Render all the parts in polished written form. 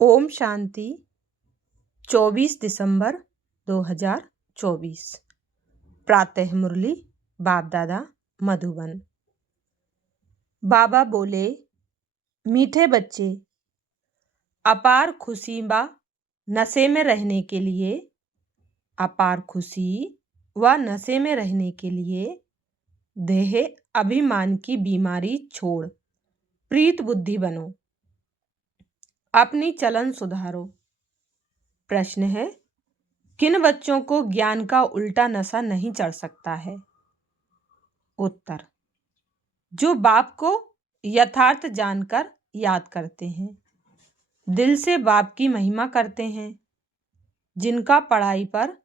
ओम शांति। 24 दिसंबर 2024। प्रातः मुरली बाप दादा मधुबन। बाबा बोले, मीठे बच्चे, अपार खुशी व नशे में रहने के लिए अपार खुशी व नशे में रहने के लिए देह अभिमान की बीमारी छोड़ प्रीत बुद्धि बनो, अपनी चलन सुधारो। प्रश्न है, किन बच्चों को ज्ञान का उल्टा नशा नहीं चढ़ सकता है? उत्तर, जो बाप को यथार्थ जानकर याद करते हैं, दिल से बाप की महिमा करते हैं, जिनका पढ़ाई पर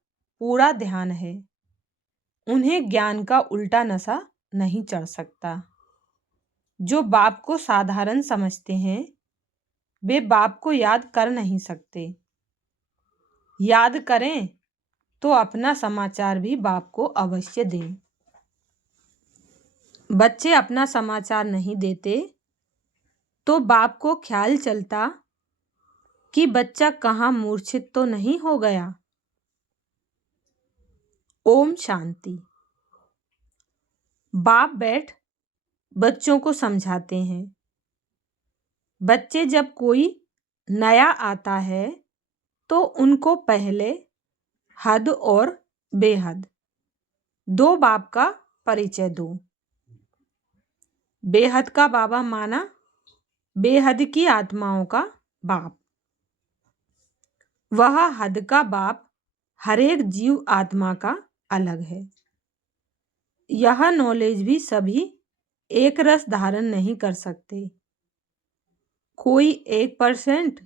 पूरा ध्यान है, उन्हें ज्ञान का उल्टा नशा नहीं चढ़ सकता। जो बाप को साधारण समझते हैं, वे बाप को याद कर नहीं सकते। याद करें तो अपना समाचार भी बाप को अवश्य दें। बच्चे अपना समाचार नहीं देते तो बाप को ख्याल चलता कि बच्चा कहाँ मूर्छित तो नहीं हो गया। ओम शांति। बाप बैठ बच्चों को समझाते हैं। बच्चे जब कोई नया आता है तो उनको पहले हद और बेहद दो बाप का परिचय दो। बेहद का बाबा माना बेहद की आत्माओं का बाप। वह हद का बाप हरेक जीव आत्मा का अलग है। यह नॉलेज भी सभी एक रस धारण नहीं कर सकते। कोई 1%,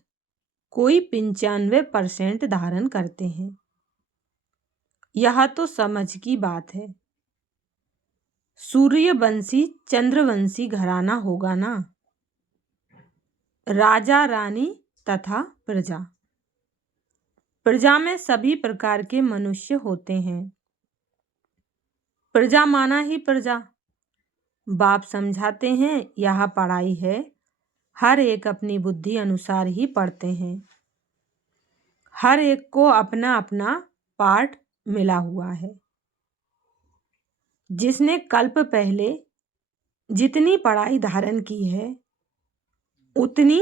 कोई 95% धारण करते हैं। यह तो समझ की बात है। सूर्यवंशी चंद्रवंशी घराना होगा ना, राजा रानी तथा प्रजा। प्रजा में सभी प्रकार के मनुष्य होते हैं। प्रजा माना ही प्रजा। बाप समझाते हैं, यह पढ़ाई है, हर एक अपनी बुद्धि अनुसार ही पढ़ते हैं। हर एक को अपना अपना पाठ मिला हुआ है। जिसने कल्प पहले जितनी पढ़ाई धारण की है, उतनी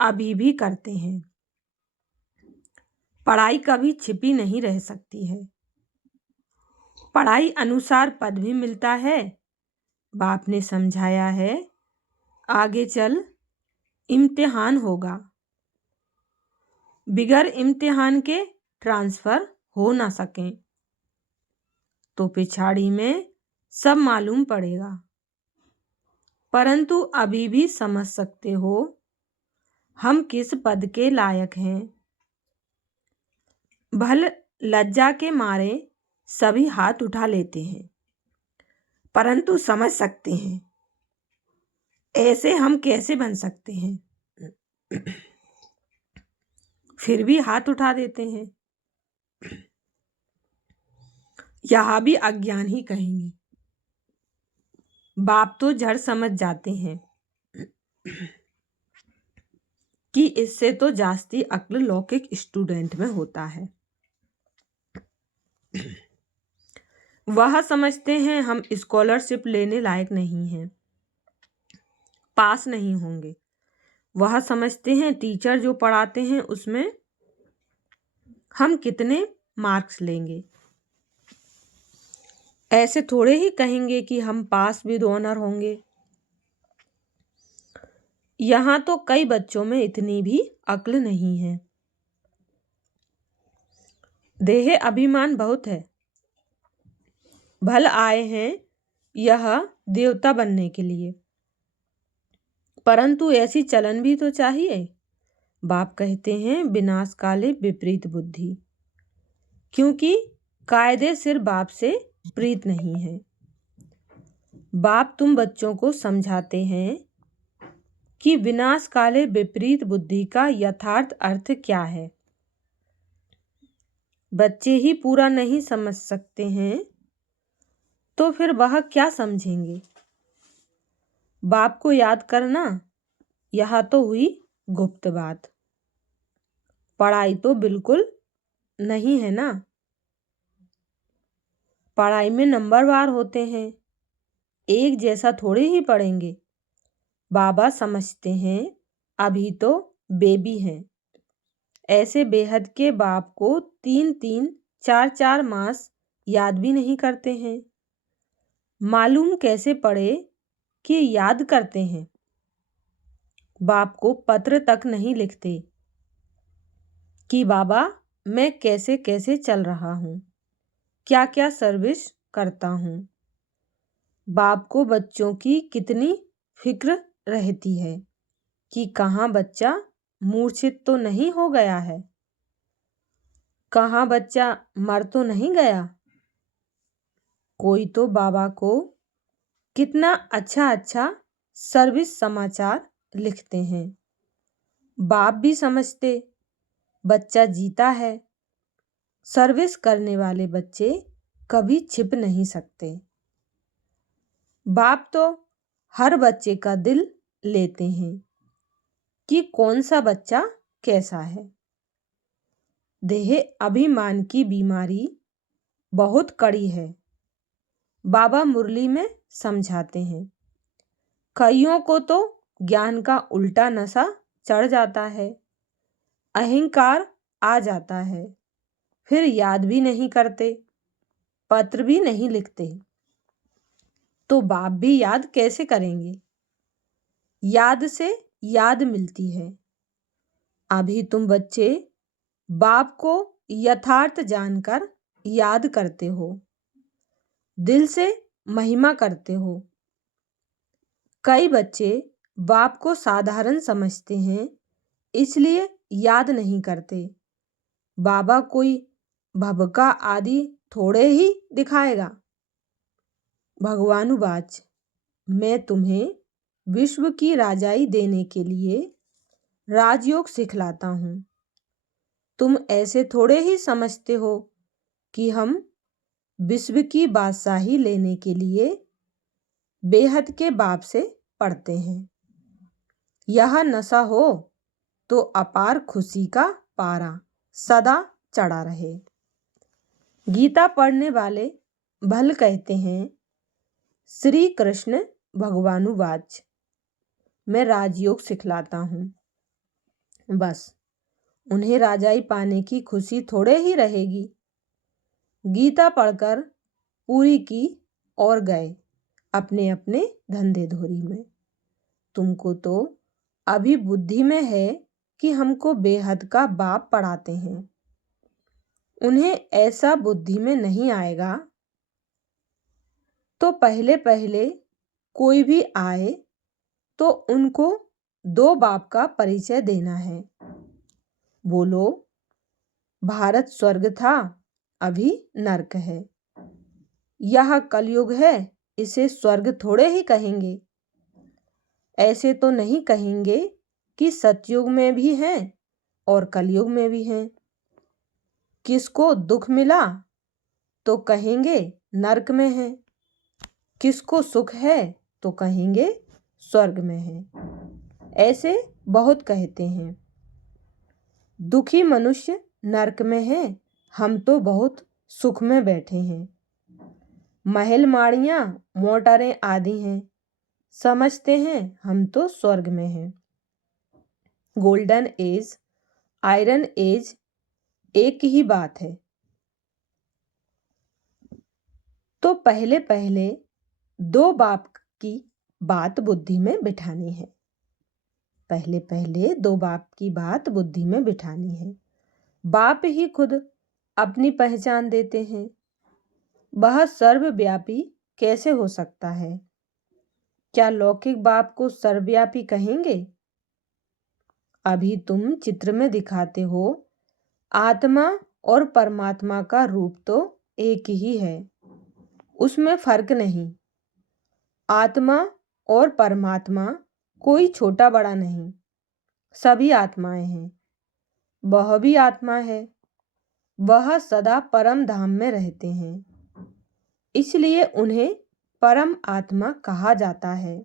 अभी भी करते हैं। पढ़ाई कभी छिपी नहीं रह सकती है। पढ़ाई अनुसार पद भी मिलता है। बाप ने समझाया है, आगे चल इम्तिहान होगा। बिगर इम्तिहान के ट्रांसफर हो ना सकें तो पिछाड़ी में सब मालूम पड़ेगा। परंतु अभी भी समझ सकते हो हम किस पद के लायक हैं। भल लज्जा के मारे सभी हाथ उठा लेते हैं, परंतु समझ सकते हैं ऐसे हम कैसे बन सकते हैं, फिर भी हाथ उठा देते हैं। यह भी अज्ञान ही कहेंगे। बाप तो जड़ समझ जाते हैं कि इससे तो जास्ती अक्ल लौकिक स्टूडेंट में होता है। वह समझते हैं हम स्कॉलरशिप लेने लायक नहीं हैं, पास नहीं होंगे। वह समझते हैं टीचर जो पढ़ाते हैं उसमें हम कितने मार्क्स लेंगे। ऐसे थोड़े ही कहेंगे कि हम पास विद ऑनर होंगे। यहाँ तो कई बच्चों में इतनी भी अक्ल नहीं है। देह अभिमान बहुत है। भल आए हैं यह देवता बनने के लिए, परंतु ऐसी चलन भी तो चाहिए। बाप कहते हैं विनाश काले विपरीत बुद्धि, क्योंकि कायदे सिर बाप से प्रीत नहीं है। बाप तुम बच्चों को समझाते हैं कि विनाश काले विपरीत बुद्धि का यथार्थ अर्थ क्या है। बच्चे ही पूरा नहीं समझ सकते हैं तो फिर वह क्या समझेंगे। बाप को याद करना, यह तो हुई गुप्त बात। पढ़ाई तो बिल्कुल नहीं है ना। पढ़ाई में नंबरवार होते हैं, एक जैसा थोड़े ही पढ़ेंगे। बाबा समझते हैं अभी तो बेबी हैं। ऐसे बेहद के बाप को 3-3 4-4 मास याद भी नहीं करते हैं। मालूम कैसे पढ़े कि याद करते हैं। बाप को पत्र तक नहीं लिखते कि बाबा मैं कैसे कैसे चल रहा हूँ, क्या क्या सर्विस करता हूँ। बाप को बच्चों की कितनी फिक्र रहती है कि कहाँ बच्चा मूर्छित तो नहीं हो गया है, कहाँ बच्चा मर तो नहीं गया। कोई तो बाबा को कितना अच्छा अच्छा सर्विस समाचार लिखते हैं। बाप भी समझते बच्चा जीता है। सर्विस करने वाले बच्चे कभी छिप नहीं सकते। बाप तो हर बच्चे का दिल लेते हैं कि कौन सा बच्चा कैसा है। देह अभिमान की बीमारी बहुत कड़ी है, बाबा मुरली में समझाते हैं। कईयों को तो ज्ञान का उल्टा नशा चढ़ जाता है, अहंकार आ जाता है, फिर याद भी नहीं करते, पत्र भी नहीं लिखते। तो बाप भी याद कैसे करेंगे। याद से याद मिलती है। अभी तुम बच्चे बाप को यथार्थ जानकर याद करते हो, दिल से महिमा करते हो। कई बच्चे बाप को साधारण समझते हैं, इसलिए याद नहीं करते। बाबा कोई भबका आदि थोड़े ही दिखाएगा। भगवानुवाच मैं तुम्हें विश्व की राजाई देने के लिए राजयोग सिखलाता हूँ। तुम ऐसे थोड़े ही समझते हो कि हम विश्व की बादशाही लेने के लिए बेहद के बाप से पढ़ते हैं। यह नशा हो तो अपार खुशी का पारा सदा चढ़ा रहे। गीता पढ़ने वाले भल कहते हैं श्री कृष्ण भगवानुवाच मैं राजयोग सिखलाता हूँ। बस उन्हें राजाई पाने की खुशी थोड़े ही रहेगी। गीता पढ़कर पूरी की और गए अपने अपने धंधे धोरी में। तुमको तो अभी बुद्धि में है कि हमको बेहद का बाप पढ़ाते हैं। उन्हें ऐसा बुद्धि में नहीं आएगा तो पहले पहले कोई भी आए तो उनको दो बाप का परिचय देना है। बोलो भारत स्वर्ग था, अभी नरक है। यह कलयुग है, इसे स्वर्ग थोड़े ही कहेंगे। ऐसे तो नहीं कहेंगे कि सतयुग में भी हैं और कलयुग में भी हैं। किसको दुख मिला तो कहेंगे नरक में है, किसको सुख है तो कहेंगे स्वर्ग में है। ऐसे बहुत कहते हैं। दुखी मनुष्य नरक में है, हम तो बहुत सुख में बैठे हैं। महल माड़ियाँ मोटरें आदि हैं, समझते हैं हम तो स्वर्ग में हैं। गोल्डन एज आयरन एज एक ही बात है। तो पहले पहले दो बाप की बात बुद्धि में बिठानी है। पहले पहले दो बाप की बात बुद्धि में बिठानी है। बाप ही खुद अपनी पहचान देते हैं। वह सर्वव्यापी कैसे हो सकता है। क्या लौकिक बाप को सर्वव्यापी कहेंगे। अभी तुम चित्र में दिखाते हो आत्मा और परमात्मा का रूप तो एक ही है, उसमें फर्क नहीं। आत्मा और परमात्मा कोई छोटा बड़ा नहीं, सभी आत्माएं हैं। वह भी आत्मा है, वह सदा परम धाम में रहते हैं, इसलिए उन्हें परम आत्मा कहा जाता है।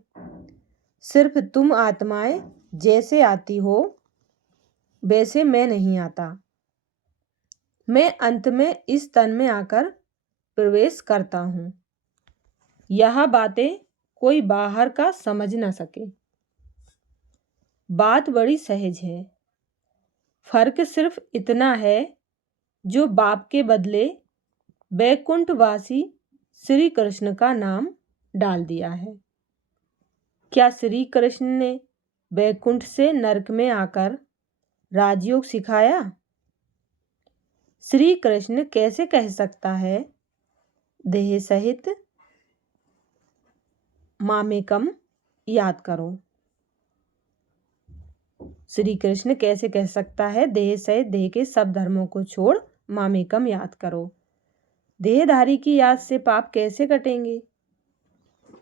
सिर्फ तुम आत्माएं जैसे आती हो वैसे मैं नहीं आता। मैं अंत में इस तन में आकर प्रवेश करता हूँ। यह बातें कोई बाहर का समझ न सके। बात बड़ी सहज है। फर्क सिर्फ इतना है, जो बाप के बदले वैकुंठवासी श्री कृष्ण का नाम डाल दिया है। क्या श्री कृष्ण ने वैकुंठ से नरक में आकर राजयोग सिखाया? श्री कृष्ण कैसे कह सकता है, देह सहित मामेकम याद करो? श्री कृष्ण कैसे कह सकता है, देह सहित देह के सब धर्मों को छोड़ मामेकम याद करो? देहधारी की याद से पाप कैसे कटेंगे?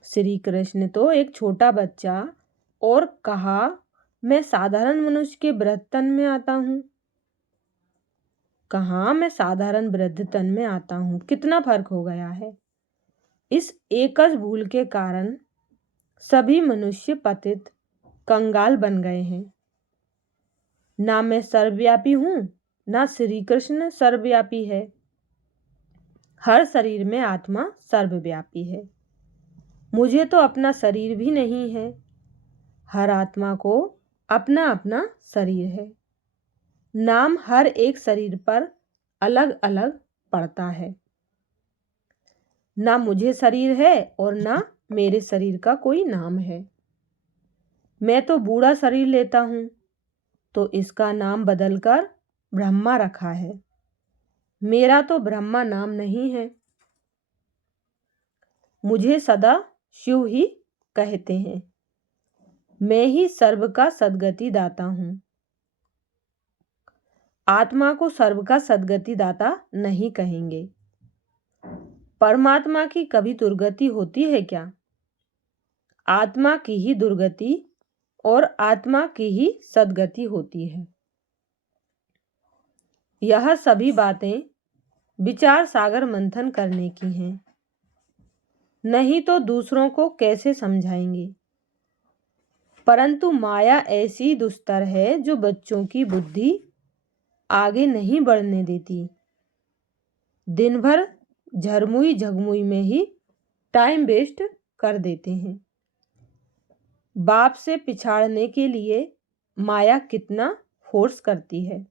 श्री कृष्ण तो एक छोटा बच्चा और कहा, मैं साधारण मनुष्य के वृद्ध तन में आता हूँ। कहाँ मैं साधारण वृद्ध तन में आता हूँ? कितना फर्क हो गया है। इस एकच भूल के कारण सभी मनुष्य पतित कंगाल बन गए हैं। ना मैं सर्वव्यापी हूँ, ना श्री कृष्ण सर्वव्यापी है। हर शरीर में आत्मा सर्वव्यापी है। मुझे तो अपना शरीर भी नहीं है। हर आत्मा को अपना अपना शरीर है। नाम हर एक शरीर पर अलग अलग पड़ता है। ना मुझे शरीर है और ना मेरे शरीर का कोई नाम है। मैं तो बूढ़ा शरीर लेता हूँ तो इसका नाम बदलकर ब्रह्मा रखा है। मेरा तो ब्रह्मा नाम नहीं है। मुझे सदा शिव ही कहते हैं। मैं ही सर्व का सद्गति दाता हूँ। आत्मा को सर्व का सद्गति दाता नहीं कहेंगे। परमात्मा की कभी दुर्गति होती है क्या? आत्मा की ही दुर्गति और आत्मा की ही सद्गति होती है। यह सभी बातें विचार सागर मंथन करने की हैं। नहीं तो दूसरों को कैसे समझाएंगे। परंतु माया ऐसी दुस्तर है जो बच्चों की बुद्धि आगे नहीं बढ़ने देती। दिन भर झरमुई झगमुई में ही टाइम वेस्ट कर देते हैं। बाप से पिछाड़ने के लिए माया कितना फोर्स करती है।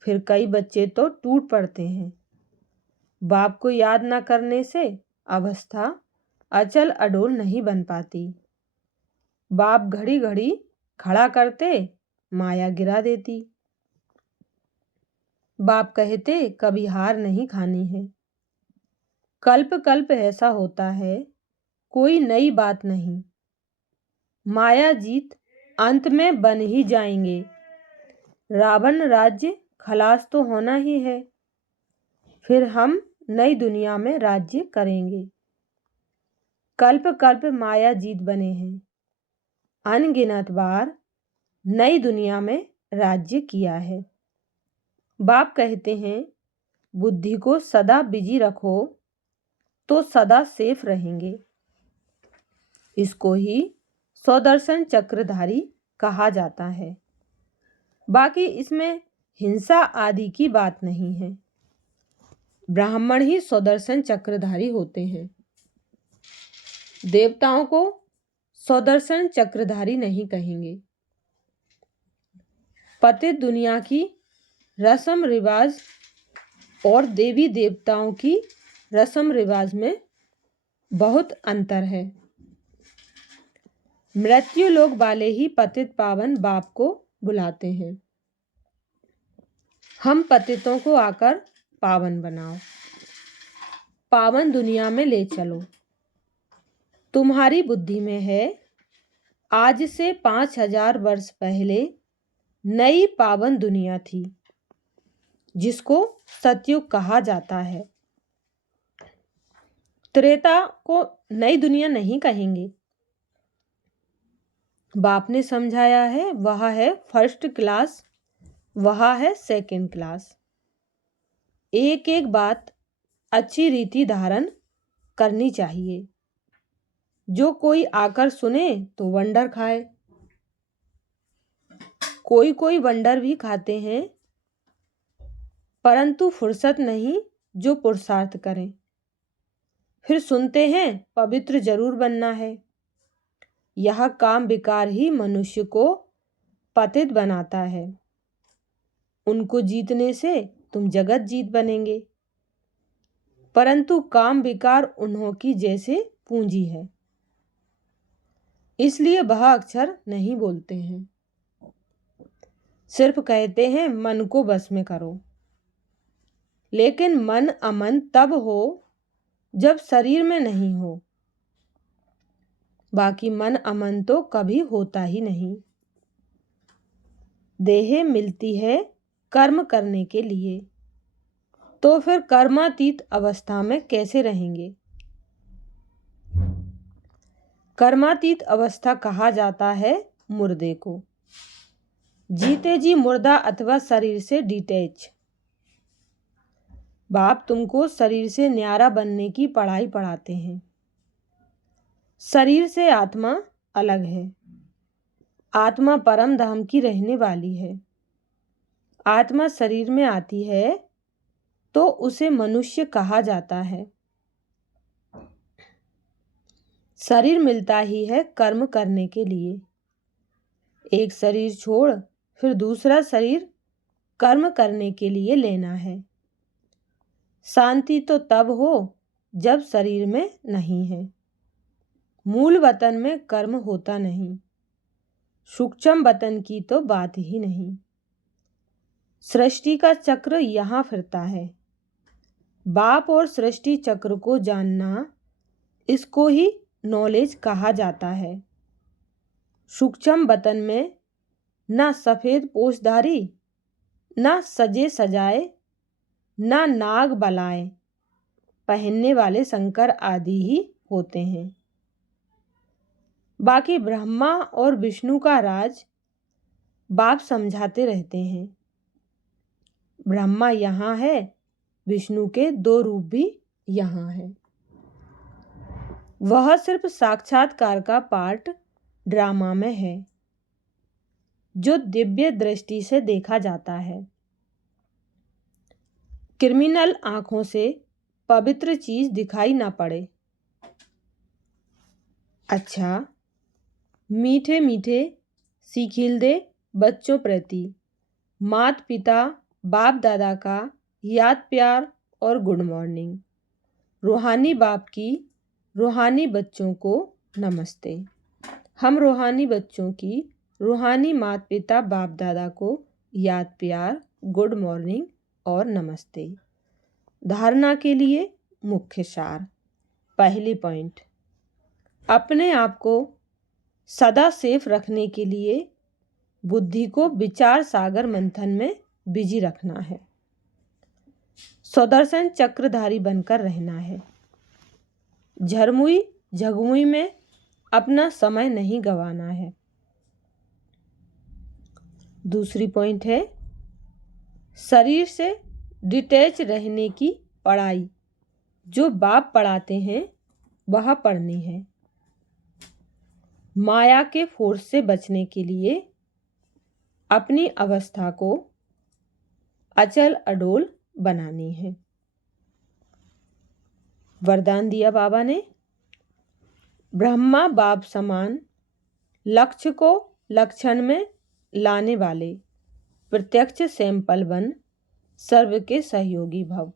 फिर कई बच्चे तो टूट पड़ते हैं। बाप को याद न करने से अवस्था अचल अडोल नहीं बन पाती। बाप घड़ी घड़ी खड़ा करते, माया गिरा देती। बाप कहते, कभी हार नहीं खानी है। कल्प कल्प ऐसा होता है, कोई नई बात नहीं। माया जीत अंत में बन ही जाएंगे। रावण राज्य खलास तो होना ही है। फिर हम नई दुनिया में राज्य करेंगे। कल्प कल्प माया जीत बने हैं। अनगिनत बार नई दुनिया में राज्य किया है। बाप कहते हैं, बुद्धि को सदा बिजी रखो तो सदा सेफ रहेंगे। इसको ही स्वदर्शन चक्रधारी कहा जाता है। बाकी इसमें हिंसा आदि की बात नहीं है। ब्राह्मण ही स्वदर्शन चक्रधारी होते हैं। देवताओं को स्वदर्शन चक्रधारी नहीं कहेंगे। पतित दुनिया की रस्म रिवाज और देवी देवताओं की रस्म रिवाज में बहुत अंतर है। मृत्यु लोक वाले ही पतित पावन बाप को बुलाते हैं। हम पतितों को आकर पावन बनाओ, पावन दुनिया में ले चलो। तुम्हारी बुद्धि में है, आज से 5000 वर्ष पहले नई पावन दुनिया थी, जिसको सतयुग कहा जाता है। त्रेता को नई दुनिया नहीं कहेंगे। बाप ने समझाया है, वह है फर्स्ट क्लास, वह है सेकंड क्लास। एक एक बात अच्छी रीति धारण करनी चाहिए। जो कोई आकर सुने तो वंडर खाए। कोई कोई वंडर भी खाते हैं, परंतु फुर्सत नहीं जो पुरुषार्थ करें। फिर सुनते हैं पवित्र जरूर बनना है। यह काम विकार ही मनुष्य को पतित बनाता है। उनको जीतने से तुम जगत जीत बनेंगे, परंतु काम विकार उन्हों की जैसे पूंजी है, इसलिए वह अक्षर नहीं बोलते हैं। सिर्फ कहते हैं मन को बस में करो, लेकिन मन अमन तब हो जब शरीर में नहीं हो। बाकी मन अमन तो कभी होता ही नहीं। देह मिलती है कर्म करने के लिए, तो फिर कर्मातीत अवस्था में कैसे रहेंगे? कर्मातीत अवस्था कहा जाता है मुर्दे को। जीते जी मुर्दा अथवा शरीर से डिटैच। बाप तुमको शरीर से न्यारा बनने की पढ़ाई पढ़ाते हैं। शरीर से आत्मा अलग है। आत्मा परम धाम की रहने वाली है। आत्मा शरीर में आती है तो उसे मनुष्य कहा जाता है। शरीर मिलता ही है कर्म करने के लिए। एक शरीर छोड़ फिर दूसरा शरीर कर्म करने के लिए लेना है। शांति तो तब हो जब शरीर में नहीं है। मूल वतन में कर्म होता नहीं। सूक्ष्म वतन की तो बात ही नहीं। सृष्टि का चक्र यहाँ फिरता है। बाप और सृष्टि चक्र को जानना, इसको ही नॉलेज कहा जाता है। सूक्ष्म वतन में ना सफेद पोशधारी, ना सजे सजाए, ना नाग बलाए पहनने वाले शंकर आदि ही होते हैं। बाकी ब्रह्मा और विष्णु का राज बाप समझाते रहते हैं। ब्रह्मा यहाँ है, विष्णु के 2 रूप भी यहाँ है। वह सिर्फ साक्षात्कार का पार्ट ड्रामा में है, जो दिव्य दृष्टि से देखा जाता है। क्रिमिनल आंखों से पवित्र चीज दिखाई ना पड़े। अच्छा, मीठे मीठे सीखिलदे बच्चों प्रति माता पिता बाप दादा का याद प्यार और गुड मॉर्निंग। रूहानी बाप की रूहानी बच्चों को नमस्ते। हम रूहानी बच्चों की रूहानी माता पिता बाप दादा को याद प्यार, गुड मॉर्निंग और नमस्ते। धारणा के लिए मुख्य सार। पहली पॉइंट, अपने आप को सदा सेफ रखने के लिए बुद्धि को विचार सागर मंथन में बिजी रखना है। सुदर्शन चक्रधारी बनकर रहना है। झरमुई झगमुई में अपना समय नहीं गंवाना है। दूसरी पॉइंट है, शरीर से डिटैच रहने की पढ़ाई जो बाप पढ़ाते हैं वह पढ़नी है। माया के फोर्स से बचने के लिए अपनी अवस्था को अचल अडोल बनानी है। वरदान दिया बाबा ने, ब्रह्मा बाप समान लक्ष्य को लक्षण में लाने वाले प्रत्यक्ष सैंपल बन सर्व के सहयोगी भव।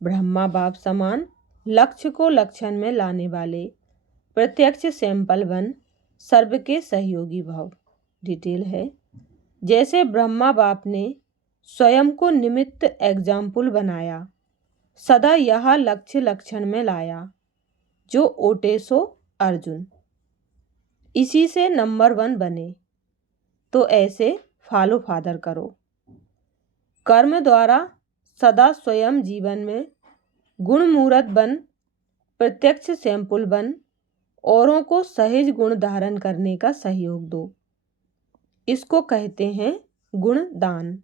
ब्रह्मा बाप समान लक्ष्य को लक्षण में लाने वाले प्रत्यक्ष सैंपल बन सर्व के सहयोगी भव। डिटेल है, जैसे ब्रह्मा बाप ने स्वयं को निमित्त एग्जाम्पल बनाया, सदा यह लक्ष्य लक्षण में लाया, जो ओटे सो अर्जुन। इसी से नंबर 1 बने, तो ऐसे फॉलो फादर करो। कर्म द्वारा सदा स्वयं जीवन में गुण मूर्त बन, प्रत्यक्ष सैंपल बन, औरों को सहज गुण धारण करने का सहयोग दो। इसको कहते हैं गुण दान।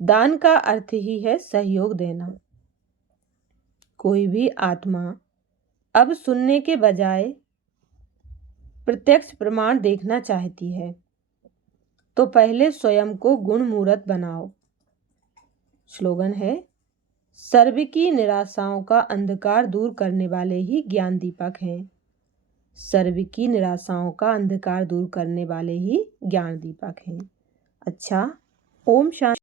दान का अर्थ ही है सहयोग देना। कोई भी आत्मा अब सुनने के बजाय प्रत्यक्ष प्रमाण देखना चाहती है। तो पहले स्वयं को गुण मूर्त बनाओ। स्लोगन है, सर्व की निराशाओं का अंधकार दूर करने वाले ही ज्ञान दीपक हैं। सर्व की निराशाओं का अंधकार दूर करने वाले ही ज्ञान दीपक हैं। अच्छा, ओम शांति।